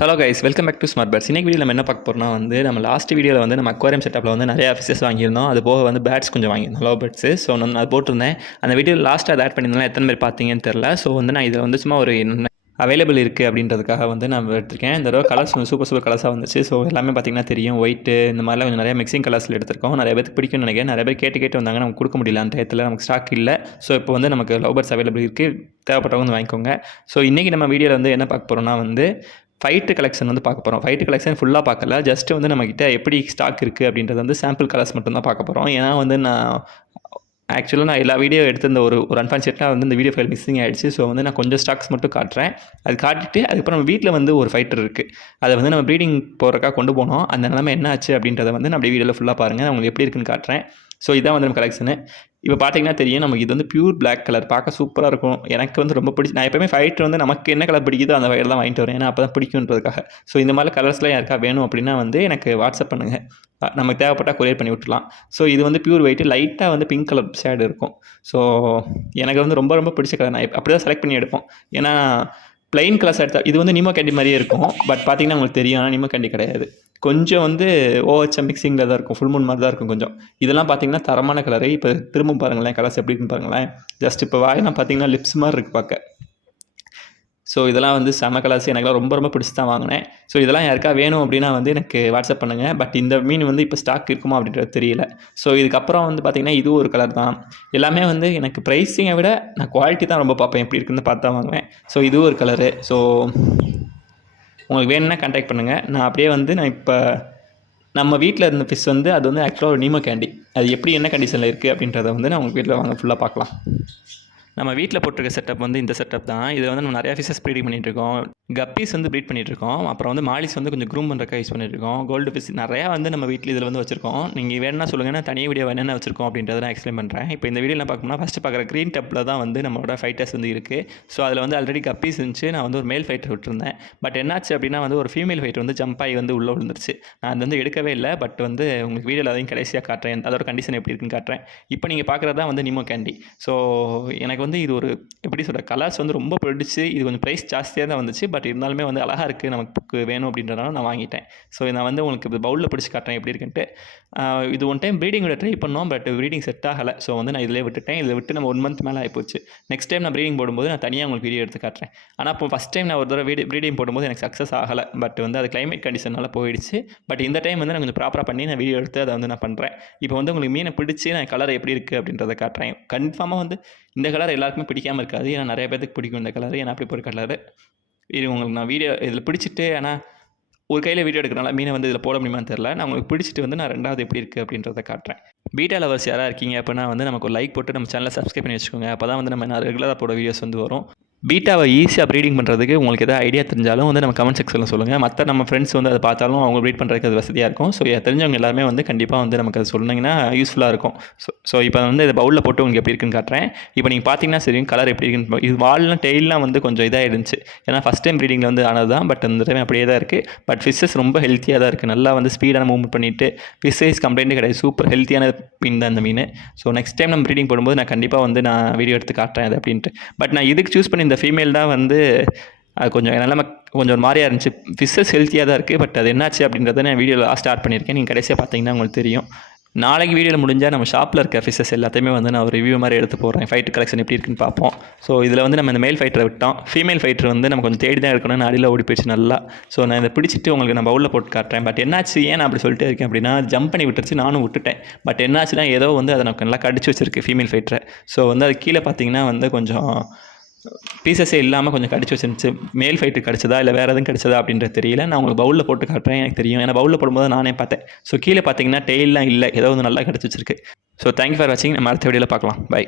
Hello guys, welcome back to Smart Pads. இன்னைக்கு வீடியோ நம்ம என்ன பார்க்க போகிறோம்னா நம்ம லாஸ்ட் வீடியோவில் நம்ம அக்வாரியம் செட்டப்பில் நிறைய ஃபிஷஸ் வாங்கியிருந்தோம். அது போக பேட்ஸ் கொஞ்சம் வாங்கியிருந்தோம், லவ் பேட்ஸு. ஸோ நான் அது போட்டிருந்தேன். அந்த வீடியோ லாஸ்ட்டாக அதை ஆட் பண்ணியிருந்தேன். எத்தனை பேர் பார்த்தீங்கன்னு தெரில. ஸோ நான் இதில் சும்மா ஒரு அவைலபிள் இருக்குது அப்படின்றதுக்காக நான் எடுத்திருக்கேன். இந்த தடவை கலர்ஸ் சூப்பர் கலர்ஸாக வந்துச்சு. ஸோ எல்லாமே பார்த்தீங்கன்னா தெரியும், ஒயிட்டு இந்த மாதிரிலாம் கொஞ்சம் நிறைய மிக்சிங் கலர்ஸில் எடுத்திருக்கோம். நிறைய பேருக்கு பிடிக்கும்னு நினைக்கிறேன். நிறைய பேர் கேட்டு வந்தாங்க, நமக்கு கொடுக்க முடியல அந்த டயத்தில், நமக்கு ஸ்டாக் இல்லை. ஸோ இப்போ நமக்கு லவ் பேட்ஸ் அவைலபிள் இருக்குது, தேவைப்பட்டவங்க வாங்கிக்கோங்க. ஸோ இன்றைக்கி நம்ம வீடியோவில் என்ன பார்க்க போகிறோம்னா ஃபைட்டு கலெக்ஷன் பார்க்க போகிறோம். ஃபைட்டு கலெக்ஷன் ஃபுல்லாக பார்க்கல, ஜஸ்ட் நம்மக்கிட்ட எப்படி ஸ்டாக் இருக்குது அப்படின்றது சாம்பிள் கலர்ஸ் மட்டும் தான் பார்க்க போகிறோம். ஏன்னா நான் எல்லா வீடியோ எடுத்திருந்த ஒரு அன்ஃபார்ச்சுனேட்டாக இந்த வீடியோ ஃபைல் மிஸ்ஸிங் ஆகிடுச்சு. ஸோ நான் கொஞ்சம் ஸ்டாக்ஸ் மட்டும் காட்டுறேன். அது காட்டிட்டு அதுக்கப்புறம் வீட்டில் ஒரு ஃபைட்டர் இருக்குது, அதை நம்ம ப்ரீடிங் போகிறக்காக கொண்டு போனோம். அந்த நிலமை என்ன ஆச்சு அப்படின்றத நான் அப்படியே வீடியோவில் ஃபுல்லாக பாருங்கள், உங்களுக்கு எப்படி இருக்குன்னு காட்டுறேன். ஸோ இதான் நம்ம கலெக்ஷனு. இப்போ பார்த்தீங்கன்னா தெரியும், நமக்கு இது பியூர் பிளாக் கலர், பார்க்க சூப்பராக இருக்கும். எனக்கு ரொம்ப பிடிச்சி, நான் எப்போயுமே ஃபைட்டர் நமக்கு என்ன கலர் பிடிக்குதோ அந்த ஃபைட்டர் தான் வாங்கிட்டு வரேன், ஏன்னா அப்போ தான் பிடிக்குன்றதுக்காக. ஸோ இந்த மாதிரி கலர்ஸ்லாம் யாருக்கா வேணும் அப்படின்னா எனக்கு வாட்ஸ்அப் பண்ணுங்கள், நமக்கு தேவைப்பட்டால் கொரியர் பண்ணி விட்டுலாம். ஸோ இது பியூர் ஒயிட்டு, லைட்டாக பிங்க் கலர் ஷேடு இருக்கும். ஸோ எனக்கு ரொம்ப பிடிச்ச கலர். நான் அப்படி தான் செலக்ட் பண்ணி எடுப்போம். ஏன்னா ப்ளைன் கலர்ஸ் எடுத்தால் இது நீமோ கேண்டி மாதிரியே இருக்கும். பட் பார்த்தீங்கன்னா உங்களுக்கு தெரியும், ஆனால் நீமோ கேண்டி கிடையாது. கொஞ்சம் ஓஹெச்எம் மிக்சிங்கில் தான் இருக்கும், ஃபுல் மூன் மாதிரி தான் இருக்கும் கொஞ்சம். இதெல்லாம் பார்த்தீங்கன்னா தரமான கலரு. இப்போ திரும்ப பாருங்களேன், கலர்ஸ் எப்படி இருக்குன்னு பாருங்களேன். ஜஸ்ட் இப்போ வாயெல்லாம் பார்த்தீங்கன்னா லிப்ஸ் மாதிரி இருக்குது பார்க்க. ஸோ இதெல்லாம் செம கலர்ஸ், எனக்குலாம் ரொம்ப பிடிச்சி தான் வாங்கினேன். ஸோ இதெல்லாம் யாருக்கா வேணும் அப்படின்னா எனக்கு வாட்ஸ்அப் பண்ணுங்கள். பட் இந்த மீன் இப்போ ஸ்டாக் இருக்குமா அப்படின்றது தெரியல. ஸோ இதுக்கப்புறம் பார்த்தீங்கன்னா இதுவும் ஒரு கலர் தான். எல்லாமே எனக்கு ப்ரைஸிங்கை விட நான் குவாலிட்டி தான் ரொம்ப பார்ப்பேன், எப்படி இருக்குன்னு பார்த்து தான் வாங்குவேன். ஸோ இதுவும் ஒரு கலரு. ஸோ உங்களுக்கு வேணும்னா கான்டாக்ட் பண்ணுங்கள். நான் அப்படியே நான் இப்போ நம்ம வீட்டில் இருந்த ஃபிஷ் அது ஆக்சுவலாக ஒரு நீமோ கேண்டி, அது எப்படி என்ன கண்டிஷனில் இருக்குது அப்படின்றத நான் உங்கள் வீட்டில் வாங்க ஃபுல்லாக பார்க்கலாம். நம்ம வீட்டில் போட்டிருக்க செட்டப் இந்த செட்டப் தான். இதில் நம்ம நிறையா ஃபிஷஸ் ப்ரீட் பண்ணிகிட்ருக்கோம். கப்பீஸ் ப்ரீட் பண்ணிகிட்ருக்கோம். அப்புறம் மாலிஸ் கொஞ்சம் க்ரூம் பண்ணுறக்கா யூஸ் பண்ணியிருக்கோம். கோல்டு ஃபிஷ் நிறையா நம்ம வீட்டில் இதில் வச்சுருக்கோம். நீங்கள் வேணுன்னா சொல்லுங்கள், நான் தனியாக வீடியோ என்னென்ன வச்சுருக்கோம் அப்படின்றத நான் எக்ஸ்பிளைன் பண்ணுறேன். இப்போ இந்த வீடியோவில் பார்க்கணும்னா ஃபஸ்ட்டு பார்க்குற க்ரீன் டப்பில் தான் நம்மளோட ஃபைட்டர்ஸ் இருக்குது. ஸோ அதில் ஆல்ரெடி கப்பீஸ் இருந்துச்சு. நான் ஒரு மேல் ஃபைட்டர் விட்டுருந்தேன். பட் என்னாச்சு அப்படின்னா ஒரு ஃபீமேல் ஃபைட்டர் ஜம்ப் ஆகி உள்ளே விழுந்துருச்சு. நான் அது எடுக்கவே இல்லை. பட் உங்களுக்கு வீடியோவில் அதையும் கடைசியாக காட்டுறேன், அதோட கண்டிஷன் எப்படி இருக்குன்னு காட்டுறேன். இப்போ நீங்கள் பார்க்குறது தான் நீமோ கேண்டி. ஸோ எனக்கு இது ஒரு எப்படி சொல்கிற கலர்ஸ் ரொம்ப பிடிச்சி, இது கொஞ்சம் ப்ரைஸ் ஜாஸ்தியாக தான் வந்துச்சு. பட் இருந்தாலுமே அழகாக இருக்குது, நமக்கு வேணும் அப்படின்றனால நான் வாங்கிட்டேன். ஸோ நான் உங்களுக்கு இப்போ பவுலில் பிடிச்சி காட்டுறேன் எப்படி இருக்குன்ட்டு. இது ஒன் டைம் ப்ரீடிங்கோட ட்ரை பண்ணோம், பட் ப்ரீடிங் செட் ஆகலை. ஸோ நான் இதிலே விட்டுட்டேன். இதில் விட்டு நம்ம 1 மந்த் மேலே ஆகிப்போச்சு. நெக்ஸ்ட் டைம் நான் ப்ரீடிங் போடும்போது நான் தனியாக உங்களுக்கு வீடியோ எடுத்து காட்டுறேன். ஆனால் இப்போ ஃபஸ்ட் டைம் நான் ஒரு தடவை ப்ரீடிங் போடும்போது எனக்கு சக்ஸஸ் ஆகலை. பட் அது கிளைமேட் கண்டிஷனால் போயிடுச்சு. பட் இந்த டைம் நான் கொஞ்சம் ப்ராப்பராக பண்ணி நான் வீடியோ எடுத்து அதை நான் பண்ணுறேன். இப்போ உங்களுக்கு மீனை பிடிச்சி நான் கலர் எப்படி இருக்குது அப்படின்றத காட்டுறேன். கன்ஃபார்மாக இந்த கலர் எல்லாருக்குமே பிடிக்காமல் இருக்காது, ஏன்னா நிறைய பேருக்கு பிடிக்கும் இந்த கலர். ஏன்னா அப்படி ஒரு கலரு. இது உங்களுக்கு நான் வீடியோ இதில் பிடிச்சிட்டு, ஆனால் ஒரு கையில் வீடியோ எடுக்கிறனால மீனை இதில் போட முடியுமான்னு தெரில. நான் உங்களுக்கு பிடிச்சிட்டு நான் ரெண்டாவது எப்படி இருக்குது அப்படின்றத காட்டுறேன். பீட்டா லவர்ஸ் யாராக இருக்கீங்க அப்படின்னா நமக்கு ஒரு லைக் போட்டு நம்ம சேனலை சப்ஸ்கிரைப் பண்ணி வச்சுக்கோங்க. அப்போ தான் நம்ம ரெகுலராக போட வீடியோஸ் வரும். பீட்டாவை ஈஸியாக ப்ரீடிங் பண்ணுறதுக்கு உங்களுக்கு எதாவது ஐடியா தெரிஞ்சாலும் நம்ம கமெண்ட் செக்ஷனில் சொல்லுங்கள். மற்ற நம்ம ஃப்ரெண்ட்ஸ் அதை பார்த்தாலும் அவங்க ப்ரீட் பண்ணுறதுக்கு அது வசதியாக இருக்கும். ஸோ தெரிஞ்சவங்க எல்லாருமே கண்டிப்பாக நமக்கு அது சொன்னீங்கன்னா யூஸ்ஃபுல்லாக இருக்கும். ஸோ இப்போ இதை பவுலில் போட்டு உங்களுக்கு எப்படி இருக்குன்னு காட்டுறேன். இப்போ நீங்கள் பார்த்தீங்கன்னா சரி, கலர் எப்படி இருக்குன்னு. இது வால்லாம் டெய்லாம் கொஞ்சம் இதாக இருந்துச்சு, ஏன்னா ஃபஸ்ட் டைம் ப்ரீடிங்கில் ஆனது தான். பட் இந்த டைம் அப்படியே தான் இருக்குது. பட் ஃபிஷ்ஷஸ் ரொம்ப ஹெல்த்தியாக தான் இருக்குது. நல்லா ஸ்பீடான மூவ்மெண்ட் பண்ணிவிட்டு ஃபிஷ் சைஸ் கம்ப்ளைண்ட்டே கிடையாது. சூப்பர் ஹெல்த்தியான மீன் தான் இந்த மீன். ஸோ நெக்ஸ்ட் டைம் நம்ம ப்ரீடிங் போடும்போது நான் கண்டிப்பாக நான் வீடியோ எடுத்து காட்டுறேன் அது அப்படின்ட்டு. பட் நான் இதுக்கு சூஸ் பண்ணி இந்த ஃபீமேல் தான் அது கொஞ்சம் நிலமை கொஞ்சம் ஒரு மாதிரியாக இருந்துச்சு. ஃபிஷ்ஷஸ் ஹெல்த்தியாக தான் இருக்குது. பட் அது என்னாச்சு அப்படின்றத நான் வீடியோவில் ஸ்டார்ட் பண்ணியிருக்கேன். நீங்கள் கடைசியாக பார்த்தீங்கன்னா உங்களுக்கு தெரியும். நாளைக்கு வீடியோவில் முடிஞ்சால் நம்ம ஷாப்பில் இருக்க ஃபிஷ்ஷஸ் எல்லாத்தையுமே நான் ஒரு ரிவ்யூ மாதிரி எடுத்து போடுறேன். ஃபைட்டர் கலெக்ஷன் எப்படி இருக்குன்னு பார்ப்போம். ஸோ இதில் நம்ம இந்த மேல் ஃபைட்டரை விட்டோம். ஃபீமேல் ஃபைட்டர் நம்ம கொஞ்சம் தேடி தான் இருக்கணும்னு அடியில் ஓடி போயிடுச்சு நல்லா. ஸோ நான் இதை பிடிச்சிட்டு உங்களுக்கு நான் பவுலில் போட்டு காட்டுறேன். பட் என்னாச்சு, ஏன் நான் அப்படி சொல்லிட்டு இருக்கேன் அப்படின்னா, ஜம்ப் பண்ணி விட்டுருச்சு, நானும் விட்டுட்டேன். பட் என்னாச்சுன்னா ஏதோ அதை நமக்கு நல்லா கடிச்சு வச்சிருக்கு ஃபீமேல் ஃபைட்டரை. ஸோ அது கீழே பார்த்தீங்கன்னா கொஞ்சம் பீசஸே இல்லாமல் கொஞ்சம் கடிச்சு வச்சிருந்துச்சு. மேல் ஃபைட்டு கிடச்சதா இல்லை வேறு எதுவும் கிடச்சதா அப்படின்றது தெரியல. நான் உங்களுக்கு பவுலில் போட்டு காட்டுறேன், எனக்கு தெரியும். ஏன்னா பவுலில் போடும்போது நானே பார்த்தேன். ஸோ கீழே பார்த்தீங்கன்னா டெய்லாம் இல்லை, ஏதோ நல்லா கிடச்சி வச்சிருக்கு. ஸோ தேங்க்யூ ஃபார் வாட்சிங். நம்ம அடுத்த வீடியோவில் பார்க்கலாம். பை.